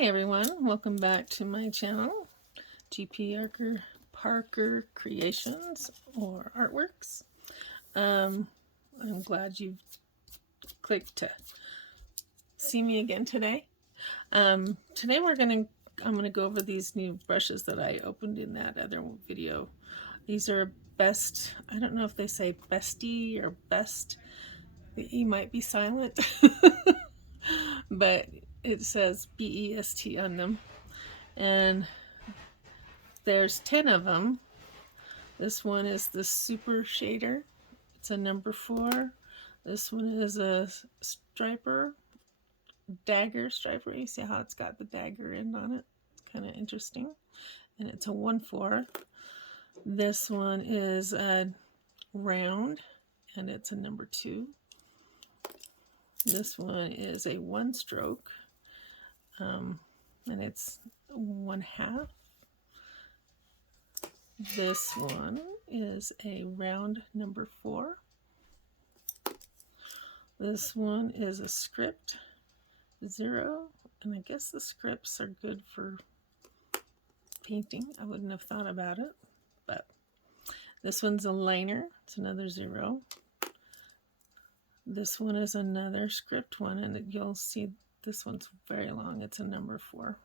Hi everyone, welcome back to my channel, GP Parker Creations or Artworks. I'm glad you've clicked to see me again today. Today I'm gonna go over these new brushes that I opened in that other video. These are Best. I don't know if they say Beste or Best. The E might be silent, but it says BEST on them. And there's 10 of them. This one is the Super Shader. It's a number 4. This one is a striper, dagger striper. You see how it's got the dagger end on it? It's kind of interesting. And it's a 1/4. This one is a round, and it's a number 2. This one is a 1-stroke, and it's 1/2. This one is a round number 4. This one is a script 0, and I guess the scripts are good for painting. I wouldn't have thought about it, but this one's a liner. It's another 0. This one is another script one, and you'll see this one's very long. It's a number 4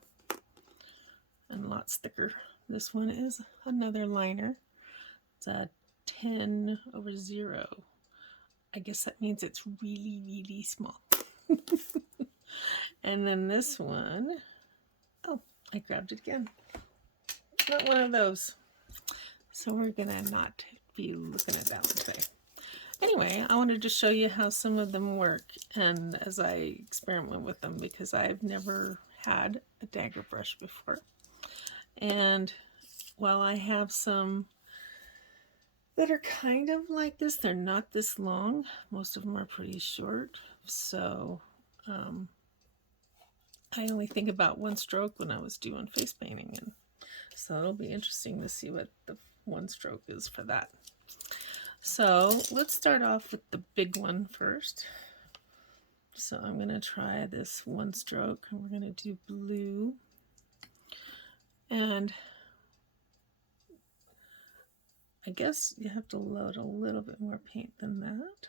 and lots thicker. This one is another liner. It's a 10/0. I guess that means it's really, really small. And then this one, oh, I grabbed it again. Not one of those. So we're gonna not be looking at that one today. Anyway, I wanted to show you how some of them work and as I experiment with them, because I've never had a dagger brush before. And while I have some that are kind of like this, they're not this long. Most of them are pretty short. So I only think about 1 stroke when I was doing face painting. And so it'll be interesting to see what the 1 stroke is for that. So let's start off with the big one first. So I'm going to try this 1 stroke, and we're going to do blue. And I guess you have to load a little bit more paint than that.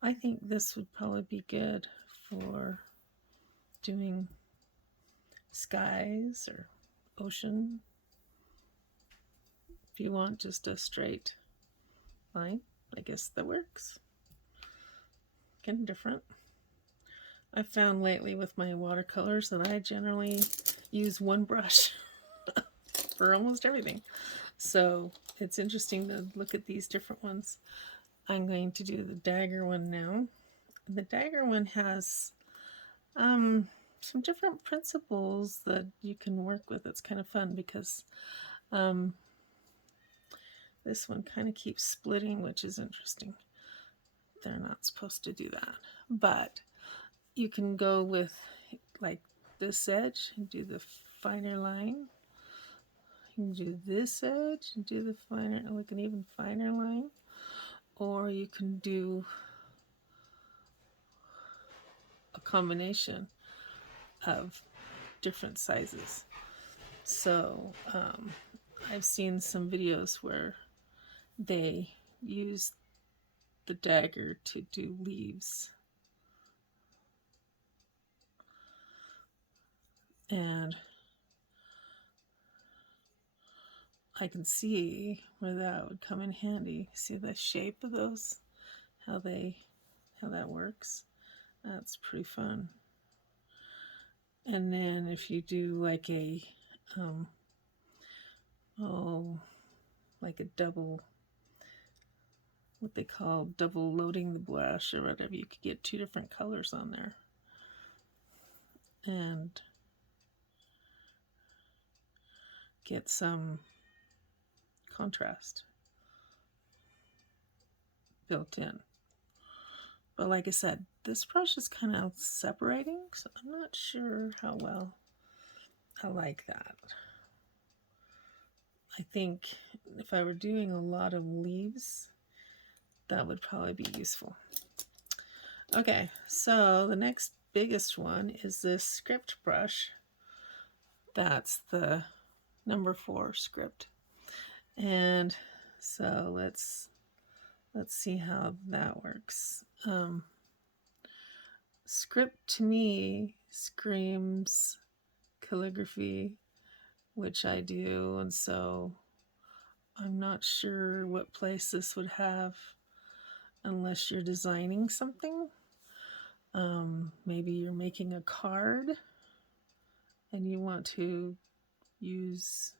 I think this would probably be good for doing skies or ocean. If you want just a straight line, I guess that works. Kind of different. I've found lately with my watercolors that I generally use 1 brush for almost everything. So it's interesting to look at these different ones. I'm going to do the dagger one now. The dagger one has some different principles that you can work with. It's kind of fun because this one kind of keeps splitting, which is interesting. They're not supposed to do that. But you can go with like this edge and do the finer line. You can do this edge and do the finer, like an even finer line. Or you can do a combination of different sizes. So I've seen some videos where they use the dagger to do leaves. And I can see where that would come in handy. See the shape of those, how that works. That's pretty fun. And then if you do like a like a double, what they call double loading the brush or whatever, you could get 2 different colors on there and get some contrast built in. But like I said, this brush is kind of separating, so I'm not sure how well I like that. I think if I were doing a lot of leaves, that would probably be useful. Okay, so the next biggest one is this script brush. That's the number 4 script. And so let's see how that works. Script to me screams calligraphy, which I do, and so I'm not sure what place this would have unless you're designing something. Maybe you're making a card and you want to use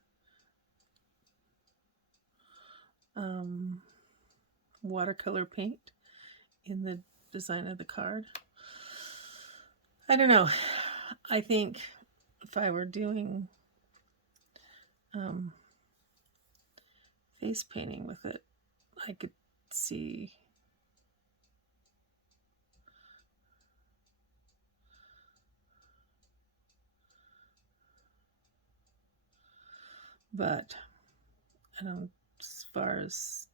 watercolor paint in the design of the card. I don't know. I think if I were doing face painting with it, I could see but I don't, as far as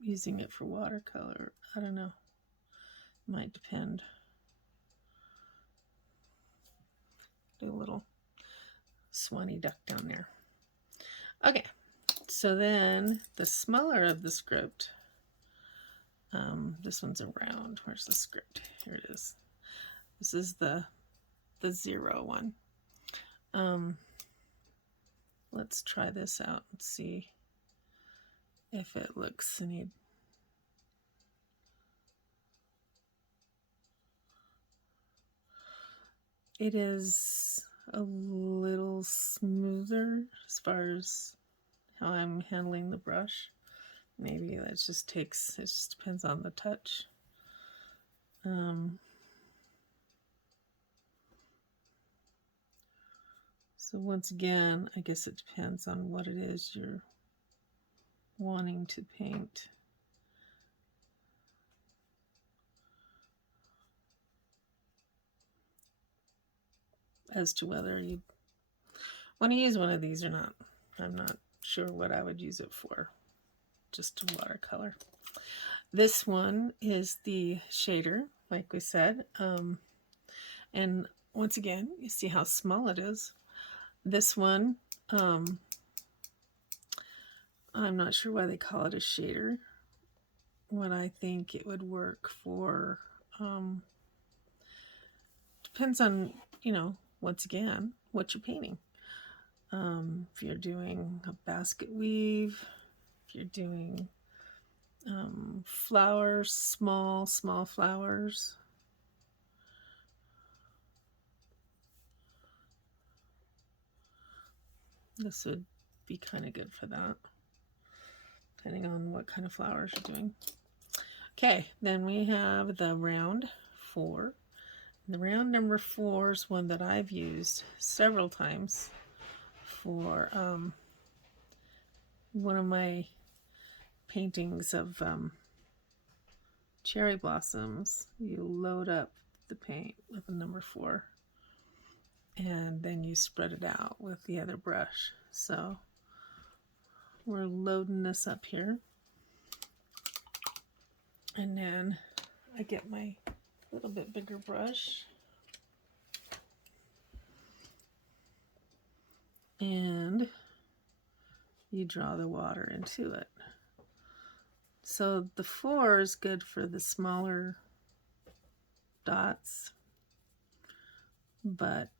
using it for watercolor, I don't know. Might depend. Do a little swanny duck down there. Okay, so then the smaller of the script, this one's around. Where's the script? Here it is. This is the 0 one. Let's try this out and see if it looks any. It is a little smoother as far as how I'm handling the brush. Maybe that just takes, it just depends on the touch. So once again, I guess it depends on what it is you're wanting to paint. As to whether you want to use one of these or not. I'm not sure what I would use it for. Just a watercolor. This one is the shader, like we said. And once again, you see how small it is. This one, I'm not sure why they call it a shader. What I think it would work for, depends on, once again, what you're painting. If you're doing a basket weave, if you're doing flowers, small flowers. This would be kind of good for that, depending on what kind of flowers you're doing. Okay, then we have the round 4. The round number 4 is one that I've used several times for one of my paintings of cherry blossoms. You load up the paint with a number 4 and then you spread it out with the other brush. So we're loading this up here, and then I get my little bit bigger brush and you draw the water into it. So the 4 is good for the smaller dots, but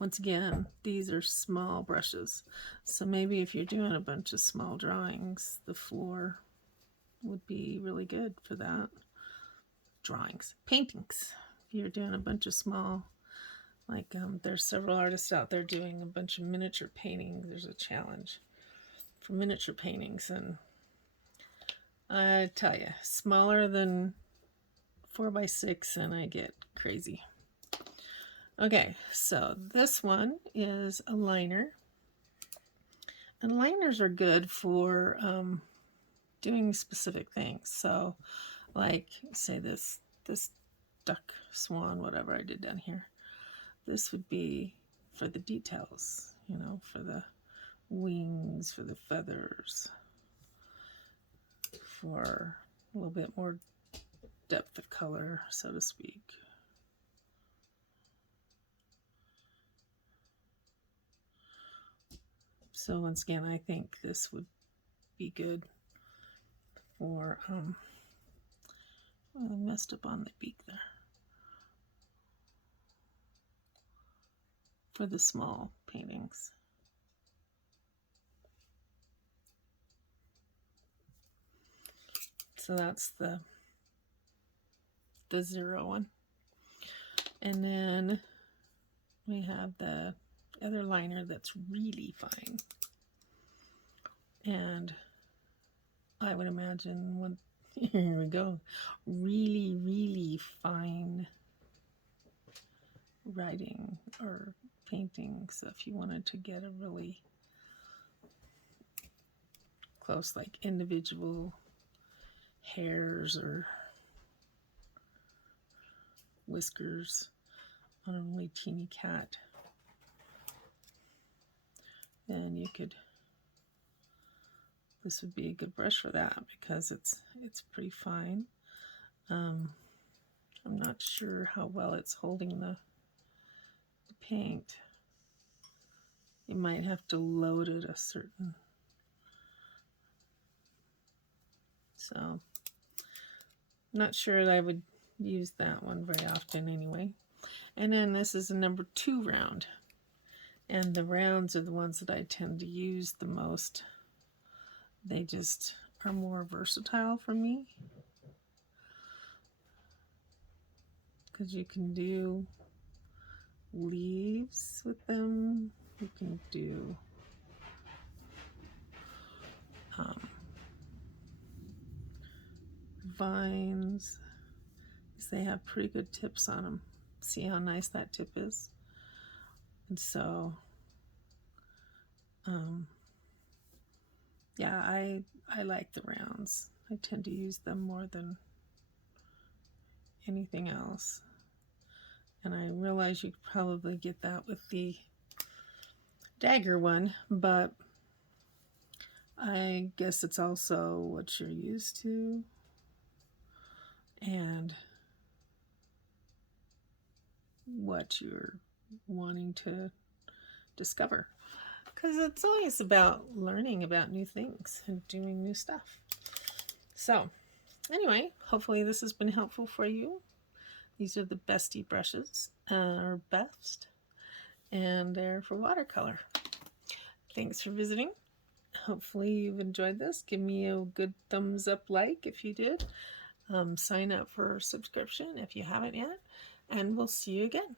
once again, these are small brushes. So maybe if you're doing a bunch of small drawings, the 4 would be really good for that. Drawings, paintings. If you're doing a bunch of small, like there's several artists out there doing a bunch of miniature paintings. There's a challenge for miniature paintings, and I tell you, smaller than 4x6 and I get crazy. Okay, so this one is a liner, and liners are good for doing specific things. So like say this duck, swan, whatever I did down here, this would be for the details, for the wings, for the feathers, for a little bit more depth of color, so to speak. So once again, I think this would be good for, I messed up on the beak there. For the small paintings. So that's the 0 one. And then we have the other liner that's really fine. And I would imagine when, here we go, really, really fine writing or painting. So if you wanted to get a really close, like individual hairs or whiskers on a really teeny cat, then you could, this would be a good brush for that because it's pretty fine. I'm not sure how well it's holding the paint. You might have to load it a certain, so I'm not sure that I would use that one very often anyway. And then this is a number 2 round, and the rounds are the ones that I tend to use the most. They just are more versatile for me because you can do leaves with them. You can do vines. They have pretty good tips on them. See how nice that tip is? And so, yeah, I like the rounds. I tend to use them more than anything else. And I realize you could probably get that with the dagger one, but I guess it's also what you're used to and what you're wanting to discover, because it's always about learning about new things and doing new stuff. So anyway, hopefully this has been helpful for you. These are the Beste brushes, or Best, and they're for watercolor. Thanks for visiting. Hopefully you've enjoyed this. Give me a good thumbs up like if you did. Sign up for a subscription if you haven't yet, and we'll see you again.